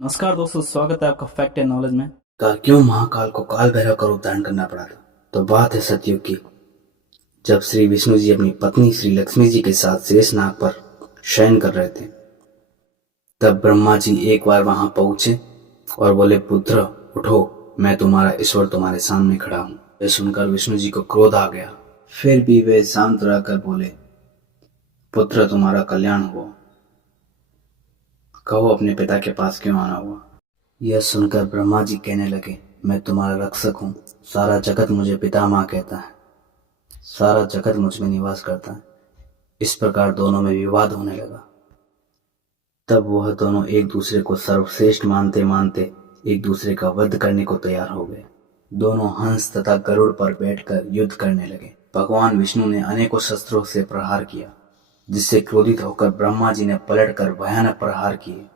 नमस्कार दोस्तों, स्वागत है आपका फैक्ट एंड नॉलेज में। क्यों महाकाल को काल भैरव का रूप धारण करना पड़ा था? तो बात है सतयुग की, जब श्री विष्णु जी अपनी पत्नी श्री लक्ष्मी जी के साथ शेषनाग पर शयन कर रहे थे। तब ब्रह्मा जी एक बार वहां पहुंचे और बोले, पुत्र उठो, मैं तुम्हारा ईश्वर तुम्हारे सामने खड़ा हूं। यह सुनकर विष्णु जी को क्रोध आ गया। फिर भी वे शांत रहकर बोले, पुत्र तुम्हारा कल्याण हुआ, कहो अपने पिता के पास क्यों आना हुआ। यह सुनकर ब्रह्मा जी कहने लगे, मैं तुम्हारा रक्षक हूँ, सारा जगत मुझे पितामह कहता है, सारा जगत मुझ में निवास करता है। इस प्रकार दोनों में विवाद होने लगा। तब वह दोनों एक दूसरे को सर्वश्रेष्ठ मानते मानते एक दूसरे का वध करने को तैयार हो गए। दोनों हंस तथा गरुड़ पर बैठकर युद्ध करने लगे। भगवान विष्णु ने अनेकों शस्त्रों से प्रहार किया, जिससे क्रोधित होकर ब्रह्मा जी ने पलटकर भयानक प्रहार किए।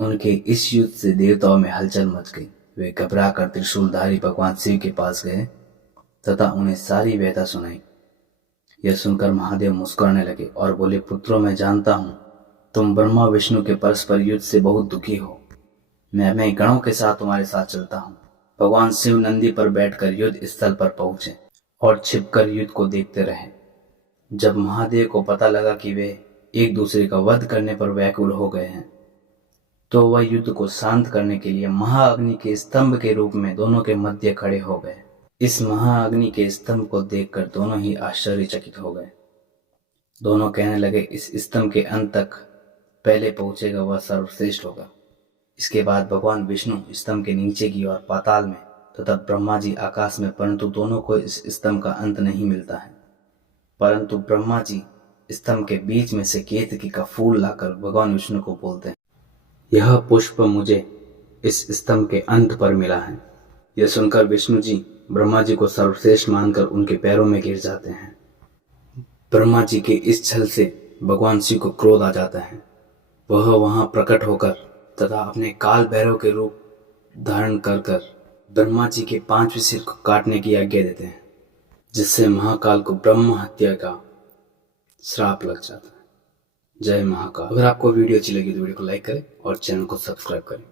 उनके इस युद्ध से देवताओं में हलचल मच गई। वे घबराकर त्रिशूलधारी भगवान शिव के पास गए तथा उन्हें सारी व्यथा सुनाई। यह सुनकर महादेव मुस्कुराने लगे और बोले, पुत्रों मैं जानता हूं तुम ब्रह्मा विष्णु के परस्पर युद्ध से बहुत दुखी हो। मैं अपने गणों के साथ तुम्हारे साथ चलता हूं। भगवान शिव नंदी पर बैठकर युद्ध स्थल पर पहुंचे और छिपकर युद्ध को देखते रहे। जब महादेव को पता लगा कि वे एक दूसरे का वध करने पर व्याकुल हो गए हैं, तो वह युद्ध को शांत करने के लिए महाअग्नि के स्तंभ के रूप में दोनों के मध्य खड़े हो गए। इस महाअग्नि के स्तंभ को देखकर दोनों ही आश्चर्यचकित हो गए। दोनों कहने लगे, इस स्तंभ के अंत तक पहले पहुंचेगा वह सर्वश्रेष्ठ होगा। इसके बाद भगवान विष्णु स्तंभ के नीचे की ओर पाताल में तथा ब्रह्मा जी आकाश में, परंतु दोनों को इस स्तंभ का अंत नहीं मिलता है। परंतु ब्रह्मा जी स्तंभ के बीच में से केतकी का फूल लाकर भगवान विष्णु को बोलते हैं, यह पुष्प मुझे इस स्तंभ के अंत पर मिला है। यह सुनकर विष्णु जी ब्रह्मा जी को सर्वश्रेष्ठ मानकर उनके पैरों में गिर जाते हैं। ब्रह्मा जी के इस छल से भगवान शिव को क्रोध आ जाता है। वह वहां प्रकट होकर तथा अपने काल भैरव के रूप धारण कर ब्रह्मा जी के 5वें सिर को काटने की आज्ञा देते हैं, जिससे महाकाल को ब्रह्म हत्या का श्राप लग जाता है। जय महाकाल। अगर आपको वीडियो अच्छी लगी तो वीडियो को लाइक करें और चैनल को सब्सक्राइब करें।